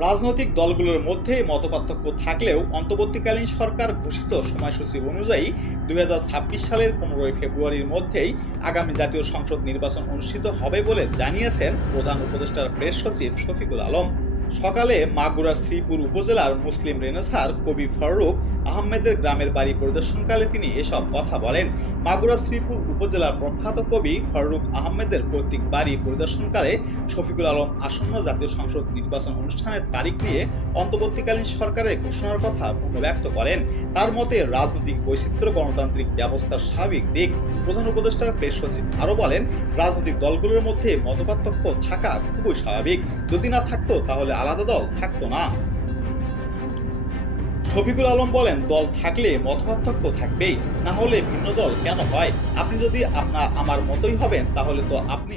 রাজনৈতিক দলগুলোর মধ্যে মতপার্থক্য থাকলেও অন্তর্বর্তীকালীন সরকার ঘোষিত সময়সূচি অনুযায়ী 2026 সালের 15 ফেব্রুয়ারির মধ্যেই আগামী জাতীয় সংসদ নির্বাচন অনুষ্ঠিত হবে বলে জানিয়েছেন প্রধান উপদেষ্টার প্রেস সচিব শফিকুল আলম। সকালে মাগুরার শ্রীপুর উপজেলার মুসলিম রেনেসার কবি ফারুক আহমেদের গ্রামের বাড়ি পরিদর্শনকালে তিনি এসব কথা বলেন। মাগুরা শ্রীপুর উপজেলার প্রখ্যাত কবি ফারুক আহমেদের পৈতৃক বাড়ি পরিদর্শনকালে শফিকুল আলম আসন্ন জাতীয় সংসদ নির্বাচন অনুষ্ঠানের তারিখ নিয়ে অন্তর্বর্তীকালীন সরকারের ঘোষণার কথা ব্যক্ত করেন। তার মতে রাজনৈতিক বৈচিত্র্য গণতান্ত্রিক ব্যবস্থার স্বাভাবিক দিক। প্রধান উপদেষ্টার প্রেস সচিব আরো বলেন, রাজনৈতিক দলগুলোর মধ্যে মতপার্থক্য থাকা খুবই স্বাভাবিক, যদি না থাকতো তাহলে আলাদা দল থাকতো না। শফিকুল আলম বলেন, দল থাকলে মতপার্থক্য থাকবেই, না হলে ভিন্ন দল কেন হয়? আপনি যদি আমার মতোই হবেন তাহলে তো আপনি